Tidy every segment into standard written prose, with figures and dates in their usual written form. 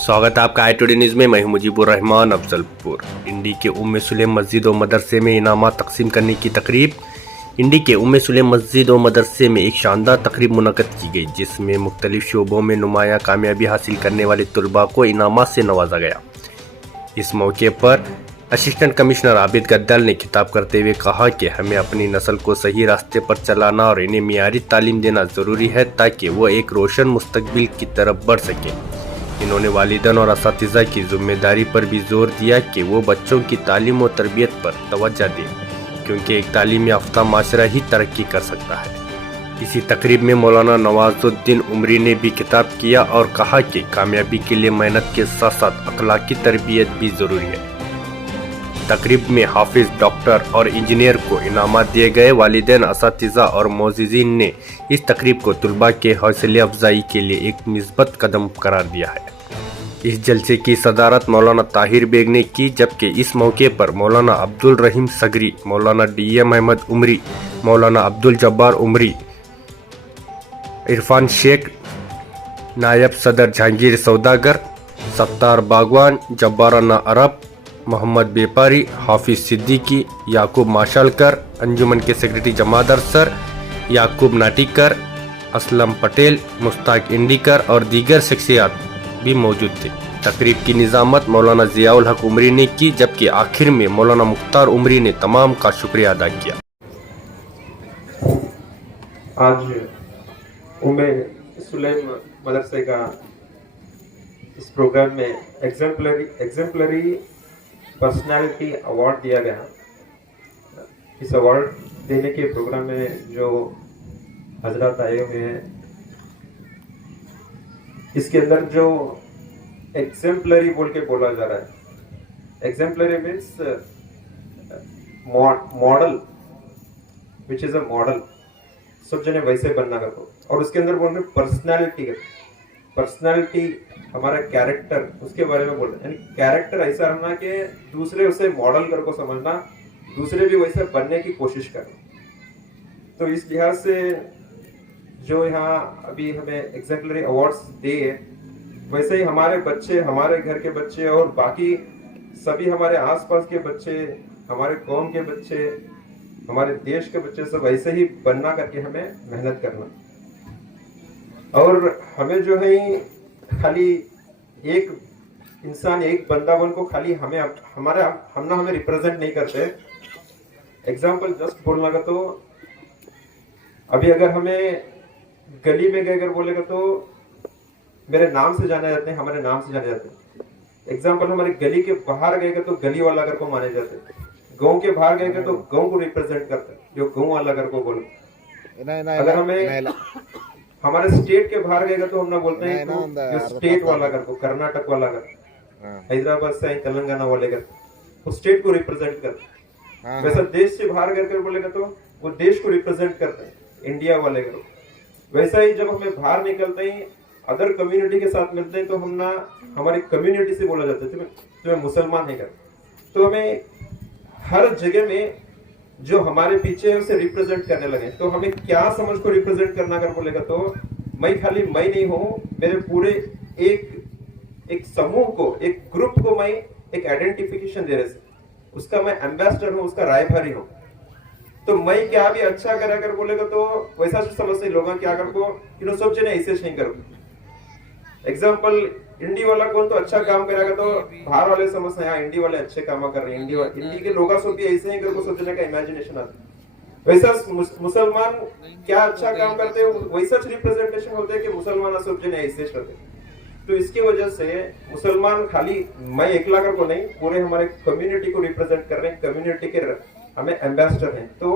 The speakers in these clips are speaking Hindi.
स्वागत है आपका आई टुडे न्यूज़ में। मैं हूं मुजीबुर रहमान अफजलपुर। इंडी के उम्मे सुलेम मस्जिद और मदरसे में इनामात तकसीम करने की तकरीब। इंडी के उम्मे सुलेम मस्जिद और मदरसे में एक शानदार तकरीब मुनक़द की गई, जिसमें मुख्तलिफ शोबों में नुमाया कामयाबी हासिल करने वाले तलबा को इनामात से नवाजा गया। इस मौके पर असिस्टेंट कमिश्नर आबिद गद्दाल ने खिताब करते हुए कहा कि हमें अपनी नस्ल को सही रास्ते पर चलाना और इन्हें मियारी तालीम देना ज़रूरी है ताकि वो एक रोशन मुस्तकबिल की तरफ बढ़ सकें। इन्होंने वालिदैन और असातिज़ा की जिम्मेदारी पर भी जोर दिया कि वो बच्चों की तालीम और तरबियत पर तवज्जो दें, क्योंकि एक तालीम याफ्ता माशरा ही तरक्की कर सकता है। इसी तकरीब में मौलाना नवाजुद्दीन उमरी ने भी खिताब किया और कहा कि कामयाबी के लिए मेहनत के साथ साथ अखलाकी तरबियत भी ज़रूरी है। तकरीब में हाफिज, डॉक्टर और इंजीनियर को इनामात दिए गए। वालिदैन, असातिज़ा और मोअज़्ज़िज़ीन ने इस तकरीब को तलबा के हौसले अफजाई के लिए एक मिस्बत कदम करार दिया है। इस जलसे की सदारत मौलाना ताहिर बेग ने की, जबकि इस मौके पर मौलाना अब्दुल रहीम सगरी, मौलाना DM अहमद उमरी, मौलाना अब्दुल जब्बार उमरी, इरफान शेख, नायब सदर जहांगीर सौदागर, सत्तार बागवान, जब्बाराना अरब, मोहम्मद बेपारी, हाफिज सिद्दीकी, याकूब माशालकर, अंजुमन के सेक्रेटरी जमादार सर, याकूब नाटिकर, असलम पटेल, मुश्ताक इंडीकर और दीगर शख्सियात भी मौजूद थे। तकरीब की निज़ामत मौलाना ज़ियाउल हक उमरी ने की, जबकि आखिर में मौलाना मुख्तार उमरी ने तमाम का शुक्रिया अदा किया। आज उम्मे सुलेम मदरसे का इस प्रोग्राम में एग्जेम्पलरी पर्सनालिटी अवार्ड दिया गया। इस अवार्ड देने के प्रोग्राम में जो हजरत आए हुए हैं, इसके अंदर जो एग्जेम्पलरी बोल के बोला जा रहा है, exemplary means model, which is a model, सब जने वैसे बनना कर। और उसके अंदर बोल रहे पर्सनालिटी हमारा कैरेक्टर, उसके बारे में बोल रहे हैं। कैरेक्टर ऐसा रहना कि दूसरे उसे मॉडल कर को समझना, दूसरे भी वैसे बनने की कोशिश करना। तो इस लिहाज से जो यहाँ अभी हमें एग्जेम्पलरी अवार्ड्स दिए, वैसे ही हमारे बच्चे, हमारे घर के बच्चे और बाकी सभी हमारे आसपास के बच्चे, हमारे कौम के बच्चे, हमारे देश के बच्चे, सब ऐसे ही बनना करके हमें मेहनत करना। और हमें जो है खाली एक इंसान, एक बंदा बन को खाली हमें हमें रिप्रेजेंट नहीं करते। एग्जाम्पल जस्ट बोलना का, तो अभी अगर हमें गली में गए अगर बोलेगा तो मेरे नाम से जाने जाते हैं, हमारे नाम से जाने जाते हैं। एग्जाम्पल हमारे गली के बाहर गएगा तो गली वाला अगर को माने जाते हैं, गांव के बाहर गएगा तो गांव को रिप्रेजेंट करते हैं, जो गांव वाला अगर को बोलो। अगर हमें हमारे स्टेट के बाहर गएगा तो हम ना बोलते हैं जो स्टेट वाला कर को, कर्नाटक वाला कर, हैदराबाद से तेलंगाना वाले कर, वो स्टेट को रिप्रेजेंट करते हैं। वैसा देश से बाहर कर बोलेगा तो वो देश को रिप्रेजेंट करते हैं, इंडिया वाले करो। वैसा ही जब हमें बाहर निकलते ही अदर कम्युनिटी के साथ मिलते हैं तो हम ना हमारी कम्युनिटी से बोला जाता है तुम्हें मुसलमान है कर। तो हमें हर जगह में जो हमारे पीछे है उसे रिप्रेजेंट करने लगे। तो हमें क्या समझ को रिप्रेजेंट करना कर बोलेगा तो मैं खाली मैं नहीं हूँ, मेरे पूरे एक समूह को, एक ग्रुप को मैं एक आइडेंटिफिकेशन दे रहे, उसका मैं एम्बेसडर हूँ, उसका रायभारी हूँ। तो मैं क्या भी अच्छा करा कर बोलेगा तो वैसा समझते लोग क्या कर को सब जने ऐसे नहीं करो। एग्जाम्पल इंडी वाला कौन तो अच्छा काम करेगा तो बाहर वाले समझते हैं इंडी वाले अच्छे काम कर रहे हैं, इंडी के लोग सब भी ऐसे ही करके सोचने का इमेजिनेशन आता है। वैसा मुसलमान क्या अच्छा काम करते हैं वैसा रिप्रेजेंटेशन होते हैं कि मुसलमान सब जने ऐसे करते। तो इसकी वजह से मुसलमान खाली मैं एकला कर को नहीं, पूरे हमारे कम्युनिटी को रिप्रेजेंट कर रहे हैं, कम्युनिटी के हमें एम्बेसडर हैं। तो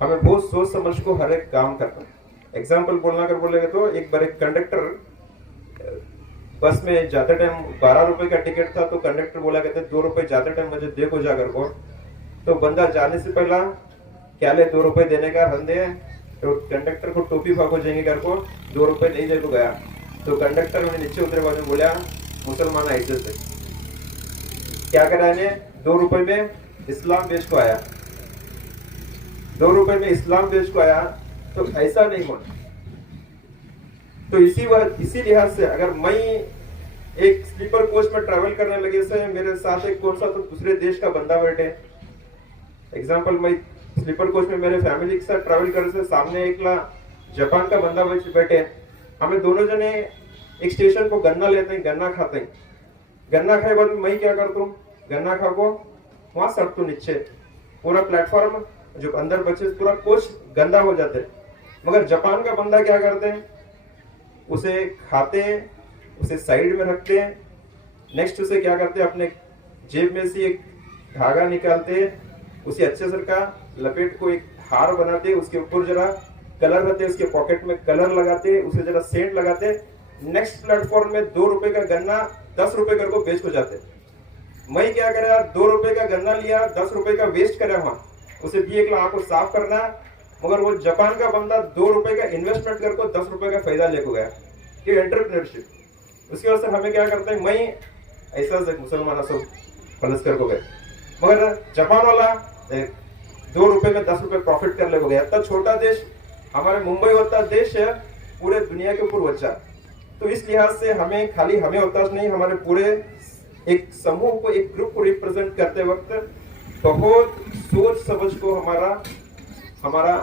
हमें बहुत सोच समझ को हर एक काम करना है। एग्जाम्पल बोलना कर बोलेगा तो एक बार एक कंडक्टर बस में जाते टाइम 12 रुपए का टिकट था, तो कंडक्टर बोला कहते 2 रुपए जाते टाइम मुझे देखो जाकर को। तो बंदा जाने से पहला क्या ले 2 रुपए देने का रन दे, तो कंडक्टर को टोपी फाको जाएंगे कर को 2 रुपए नहीं दे को गया। तो कंडक्टर ने नीचे उतरे बाद में बोला मुसलमान ऐसे से क्या करा, 2 रुपए में इस्लाम बेच को आया, 2 रुपए में इस्लाम बेच को आया, तो ऐसा नहीं होना। तो इसी लिहाज से अगर मैं एक स्लीपर कोच में ट्रैवल करने लगे से मेरे साथ एक कौन सा तो दूसरे देश का बंदा बैठे। एग्जाम्पल, मैं स्लीपर कोच में मेरे फैमिली के साथ ट्रैवल कर से सामने एक जापान का बंदा बैठे। हमें दोनों जने एक स्टेशन को गन्ना लेते हैं, गन्ना खाते हैं। गन्ना खाए बाद मैं क्या करता हूँ, गन्ना खा को वहां सड़ता नीचे, पूरा प्लेटफॉर्म जो अंदर बचे पूरा कोच गंदा हो जाते। मगर जापान का बंदा क्या करते हैं, उसे खाते हैं, उसे साइड में रखते हैं। नेक्स्ट उसे क्या करते हैं, अपने जेब में से एक धागा निकालते, उसे अच्छे से का लपेट को एक हार बनाते, उसके ऊपर जरा कलर रहते, उसके पॉकेट में कलर लगाते, उसे जरा सेंट लगाते। नेक्स्ट प्लेटफॉर्म में 2 रुपए का गन्ना 10 रुपए कर को बेच हो जाते। मैं क्या करा, 2 रुपए का गन्ना लिया, 10 रुपए का वेस्ट करा वहां, उसे भी एक लाख को साफ करना। मगर वो जापान का बंदा 2 रुपए का इन्वेस्टमेंट कर को 10 रुपए का फायदा लेको गया। ये एंटरप्रेन्योरशिप। उसकी वजह से हमें क्या करते हैं, मैं ऐसा से मुसलमान सब फलस कर को गए, मगर जापान वाला 2 रुपए में 10 रुपए प्रॉफिट कर ले हो गया। इतना छोटा देश हमारे मुंबई होता देश है, पूरे दुनिया के ऊपर बच्चा। तो इस लिहाज से हमें खाली हमें होता नहीं, हमारे पूरे एक समूह को, एक ग्रुप को रिप्रेजेंट करते वक्त बहुत सोच समझ को हमारा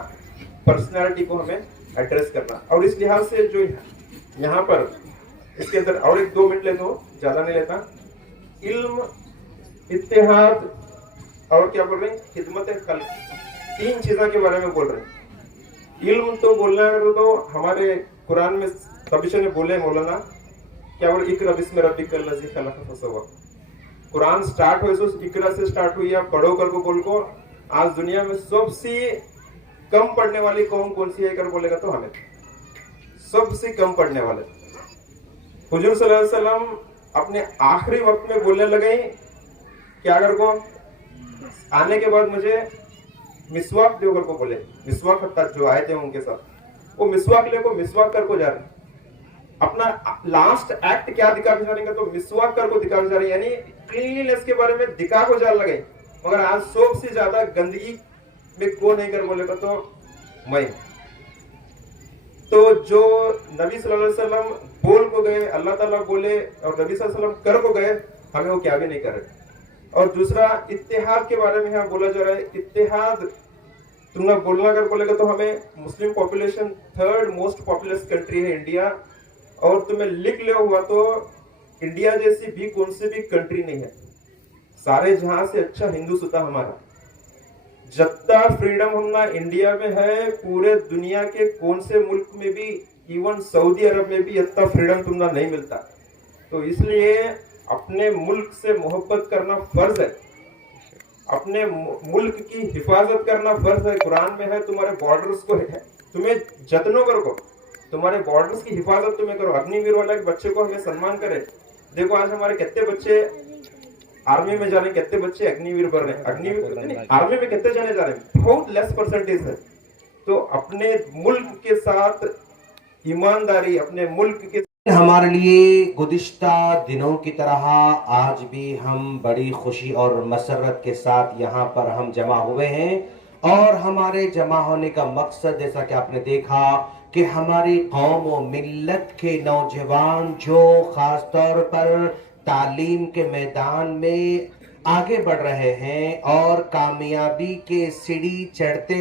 पर्सनालिटी को हमें एड्रेस करना। और इस लिहाज से जो यहाँ पर इसके अंदर और एक 2 मिनट लेता हूँ, ज्यादा नहीं लेता। इल्म, इत्तेहाद और क्या बोल रहे हैं, खिदमत खल्क, 3 चीजों के बारे में बोल रहे हैं। इल्म तो बोलना है तो हमारे कुरान में कभी ने बोले मौलाना क्या बोले, इकरा बिस्मि रब्बिकल लज़ी खलक़ फसव्वा। कुरान स्टार्ट हुए तो इकरा से स्टार्ट हुई, आप पढ़ो कर को बोल को। आज दुनिया में सबसे कम पढ़ने वाली कौम कौन सी है कर बोलेगा तो हमें सबसे कम पढ़ने वाले। हुजूर सल्लल्लाहु अलैहि वसल्लम अपने आखिरी वक्त में बोलने लगे क्या कर को, आने के बाद मुझे मिसवाक देकर को बोले। मिसवाक जो आए थे उनके साथ, वो मिसवाक ले को मिसवाक कर को जा रहे, अपना लास्ट एक्ट क्या दिखा जा रहे, तो मिसवाक कर को दिखा जा रहे, यानी क्लीनलीनेस के बारे में दिखा को जा लगे। मगर आज सबसे ज्यादा गंदगी में कौन नहीं कर बोलेगा तो मैं। तो जो नबी सल्लल्लाहु अलैहि वसल्लम बोल को गए, अल्लाह ताला बोले और नबी सल्लल्लाहु अलैहि वसल्लम कर को गए, हमें वो क्या भी नहीं कर रहे। और दूसरा इत्तेहाद के बारे में यहाँ बोला जा रहा है। इत्तेहाद तुम लोग बोलना अगर बोलेगा तो हमें Muslim population 3rd most populous country है इंडिया, और तुम्हें लिख लिया हुआ तो इंडिया जैसी भी कौन सी भी कंट्री नहीं है। सारे जहां से अच्छा हिंदू सुता हमारा, जितना फ्रीडम हमना इंडिया में है, पूरे दुनिया के कौन से मुल्क में भी, इवन सऊदी अरब में भी इतना फ्रीडम तुमना नहीं मिलता। तो इसलिए अपने मुल्क से मोहब्बत करना फर्ज है, अपने मुल्क की हिफाजत करना फर्ज है। कुरान में है तुम्हारे बॉर्डर्स को है, तुम्हें जतनों करो, तुम्हारे बॉर्डर्स की हिफाजत तुम्हें करो। अग्निवीर वाला एक बच्चे को हमें सम्मान करे। देखो आज हमारे कितने बच्चे आर्मी में जा रहे हैं, कितने बच्चे अग्निवीर बन रहे हैं। अग्निवीर आर्मी में कितने जाने जा रहे हैं, बहुत लेस परसेंटेज है। तो अपने मुल्क के साथ ईमानदारी, अपने मुल्क के हमारे लिए गुज़िश्ता दिनों की तरह आज भी हम बड़ी खुशी और मसरत के साथ यहाँ पर हम जमा हुए हैं। और हमारे जमा होने का मकसद, जैसा कि आपने देखा कि हमारी कौम और मिल्लत के नौजवान जो खास तौर पर तालीम के मैदान में आगे बढ़ रहे हैं और कामयाबी के सीढ़ी चढ़ते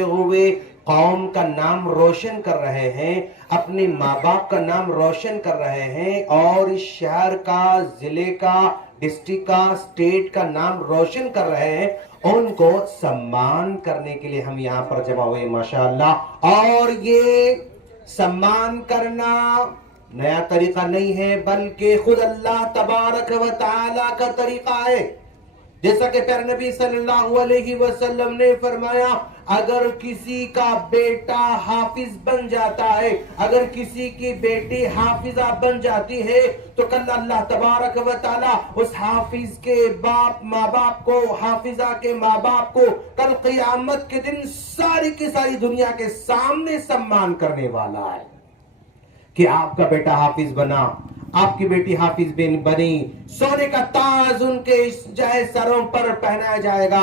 हुए कौम का नाम रोशन कर रहे हैं, अपने माँ बाप का नाम रोशन कर रहे हैं और इस शहर का, जिले का, डिस्ट्रिक्ट का, स्टेट का नाम रोशन कर रहे हैं, उनको सम्मान करने के लिए हम यहाँ पर जमा हुए माशाअल्लाह। और ये सम्मान करना नया तरीका नहीं है, बल्कि खुद अल्लाह तबारक व तआला का तरीका है। जैसा कि प्यारे नबी सल्लल्लाहु अलैहि वसल्लम ने फरमाया, अगर किसी का बेटा हाफिज बन जाता है, अगर किसी की बेटी हाफिजा बन जाती है, तो कल अल्लाह तबारक व तआला उस हाफिज के माँ बाप को, हाफिजा के माँ बाप को कल क़यामत के दिन सारी की सारी दुनिया के सामने सम्मान करने वाला है कि आपका बेटा हाफिज बना, आपकी बेटी हाफिज बनी, सोने का ताज उनके सरों पर पहनाया जाएगा।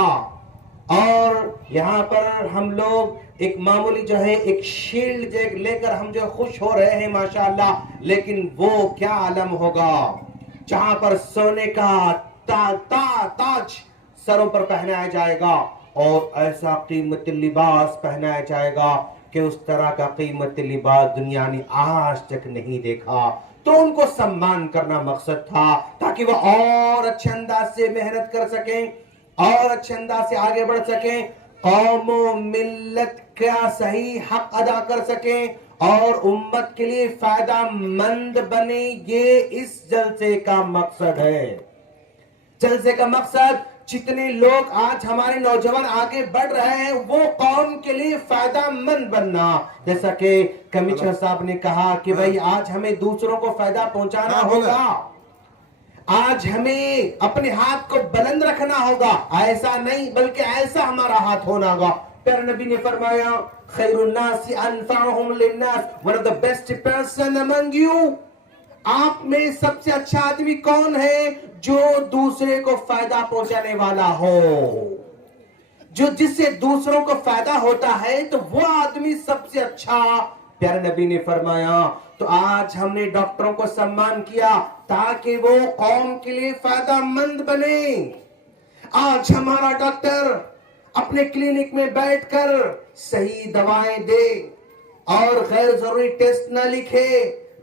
और यहाँ पर हम लोग एक मामूली जो है एक शील्ड लेकर हम जो खुश हो रहे हैं माशाअल्लाह, लेकिन वो क्या आलम होगा जहां पर सोने का ताज सरों पर पहनाया जाएगा और ऐसा कीमती लिबास पहनाया जाएगा कि उस तरह का कीमती लिबास दुनिया ने आज तक नहीं देखा। तो उनको सम्मान करना मकसद था, ताकि वह और अच्छे अंदाज से मेहनत कर सकें और अच्छे अंदाज से आगे बढ़ सकें, कौम मिल्लत का सही हक अदा कर सकें और उम्मत के लिए फायदा मंद बने। ये इस जलसे का मकसद है। जलसे का मकसद जितने लोग आज हमारे नौजवान आगे बढ़ रहे हैं वो कौम के लिए फायदा मंद बनना। जैसा कि कमिश्नर साहब ने कहा कि भाई आज हमें दूसरों को फायदा पहुंचाना होगा, आज हमें अपने हाथ को बुलंद रखना होगा। ऐसा नहीं बल्कि ऐसा हमारा हाथ होना होगा। प्यारे नबी ने फरमाया खैरुन्नासी अनफअहुम लिन्नास, one of the best person among you. आप में सबसे अच्छा आदमी कौन है? जो दूसरे को फायदा पहुंचाने वाला हो, जो जिससे दूसरों को फायदा होता है, तो वो आदमी सबसे अच्छा। प्यारे नबी ने फरमाया तो आज हमने डॉक्टरों को सम्मान किया ताकि वो कौम के लिए फायदा मंद बने। आज हमारा डॉक्टर अपने क्लिनिक में बैठकर सही दवाएं दे और गैर जरूरी टेस्ट न लिखे,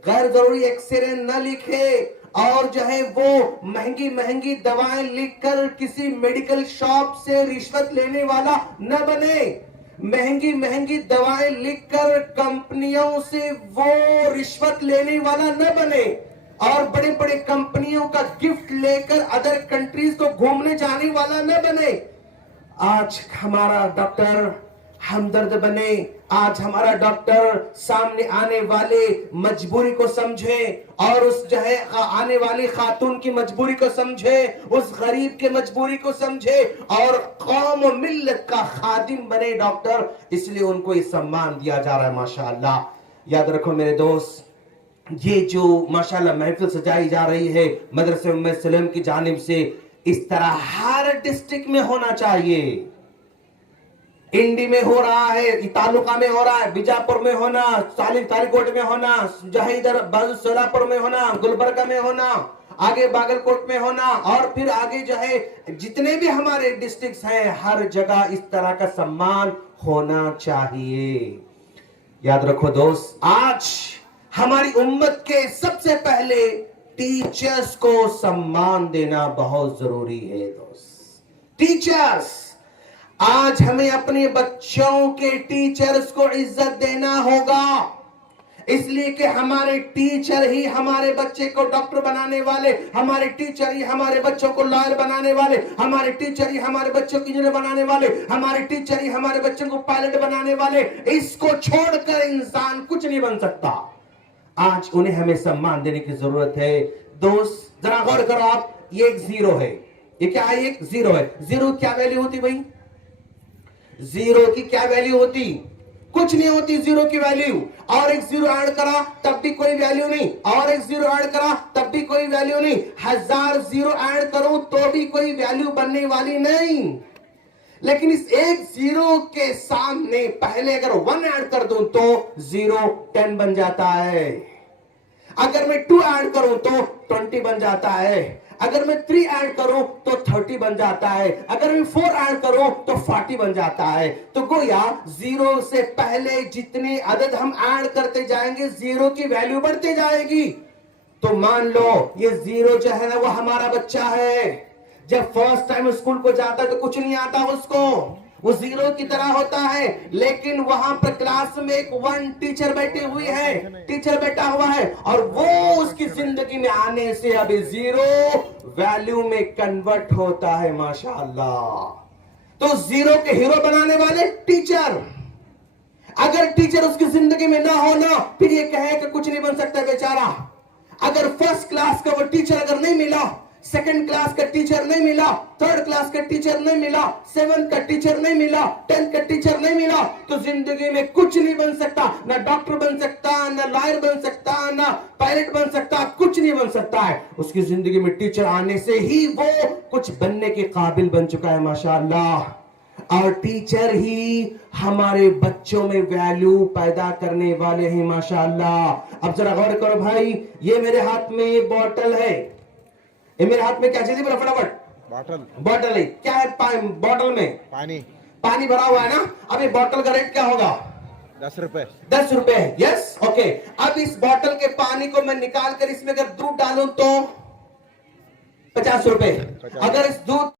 गैर जरूरी एक्सरे न लिखे और जो है वो महंगी महंगी दवाएं लिखकर किसी मेडिकल शॉप से रिश्वत लेने वाला न बने। महंगी महंगी दवाएं लिखकर कंपनियों से वो रिश्वत लेने वाला न बने और बड़े बड़े कंपनियों का गिफ्ट लेकर अदर कंट्रीज को घूमने जाने वाला न बने। आज हमारा डॉक्टर हमदर्द बने। आज हमारा डॉक्टर सामने आने वाले मजबूरी को समझे और उस जो है आने वाली खातून की मजबूरी को समझे, उस गरीब के मजबूरी को समझे और कौम मिल्लत का खादिम बने डॉक्टर। इसलिए उनको ये सम्मान दिया जा रहा है माशाअल्लाह। याद रखो मेरे दोस्त, ये जो माशाअल्लाह महफिल सजाई जा रही है मदरसे उम्मे सलेम की जानिब से, इस तरह हर डिस्ट्रिक्ट में होना चाहिए। इंडी में हो रहा है, तालुका में हो रहा है, बीजापुर में होना, तालीकोट में होना, जहां इधर सोलापुर में होना, गुलबर्गा में होना, आगे बागलकोट में होना और फिर आगे जो है जितने भी हमारे डिस्ट्रिक्ट्स हैं, हर जगह इस तरह का सम्मान होना चाहिए। याद रखो दोस्त, आज हमारी उम्मत के सबसे पहले टीचर्स को सम्मान देना बहुत जरूरी है दोस्त। टीचर्स, आज हमें अपने बच्चों के टीचर्स को इज्जत देना होगा, इसलिए कि हमारे टीचर ही हमारे बच्चे को डॉक्टर बनाने वाले, हमारे टीचर ही हमारे बच्चों को लॉयर बनाने वाले, हमारे टीचर ही हमारे बच्चों को इंजीनियर बनाने वाले, हमारे टीचर ही हमारे बच्चों को पायलट बनाने वाले। इसको छोड़कर इंसान कुछ नहीं बन सकता। आज उन्हें हमें सम्मान देने की जरूरत है। दोस्त जरा गौर करो आप, ये एक जीरो है, ये क्या है? एक जीरो है। जीरो क्या वैल्यू होती भाई? जीरो की क्या वैल्यू होती? कुछ नहीं होती जीरो की वैल्यू। और एक जीरो ऐड करा तब भी कोई वैल्यू नहीं, और एक जीरो ऐड करा तब भी कोई वैल्यू नहीं। 1000 जीरो ऐड करो तो भी कोई वैल्यू बनने वाली नहीं। लेकिन इस एक जीरो के सामने पहले अगर 1 ऐड कर दूं तो 0 10 बन जाता है। अगर मैं 2 ऐड करूं तो 20 बन जाता है। अगर मैं 3 ऐड करूं तो 30 बन जाता है। अगर मैं 4 ऐड करूं तो 40 बन जाता है। तो गोया जीरो से पहले जितने अदद हम ऐड करते जाएंगे, जीरो की वैल्यू बढ़ती जाएगी। तो मान लो ये जीरो जो है ना, वो हमारा बच्चा है। जब फर्स्ट टाइम स्कूल को जाता है तो कुछ नहीं आता उसको, वो जीरो की तरह होता है। लेकिन वहां पर क्लास में एक 1 टीचर बैठी हुई है, टीचर बैठा हुआ है और वो उसकी जिंदगी में आने से अभी जीरो वैल्यू में कन्वर्ट होता है माशाअल्लाह। तो जीरो के हीरो बनाने वाले टीचर। अगर टीचर उसकी जिंदगी में ना होना, फिर ये कहे कि कुछ नहीं बन सकता बेचारा। अगर फर्स्ट क्लास का वो टीचर अगर नहीं मिला, सेकंड क्लास का टीचर नहीं मिला, थर्ड क्लास का टीचर नहीं मिला, 7th का टीचर नहीं मिला, 10th का टीचर नहीं मिला, तो जिंदगी में कुछ नहीं बन सकता। ना डॉक्टर बन सकता, ना लॉयर बन सकता, ना पायलट बन सकता, कुछ नहीं बन सकता है। उसकी जिंदगी में टीचर आने से ही वो कुछ बनने के काबिल बन चुका है माशाअल्लाह। और टीचर ही हमारे बच्चों में वैल्यू पैदा करने वाले हैं माशाअल्लाह। अब जरा गौर करो भाई, ये मेरे हाथ में बॉटल है, ये मेरे हाथ में क्या चीज है, बोलो फटाफट। बॉटल बॉटल है, क्या है बॉटल में? पानी। पानी भरा हुआ है ना। अब ये बॉटल का रेट क्या होगा? 10 रुपए। 10 रुपए है। Yes, okay. अब इस बॉटल के पानी को मैं निकाल कर इसमें अगर दूध डालूं तो 50 रुपए। अगर इस दूध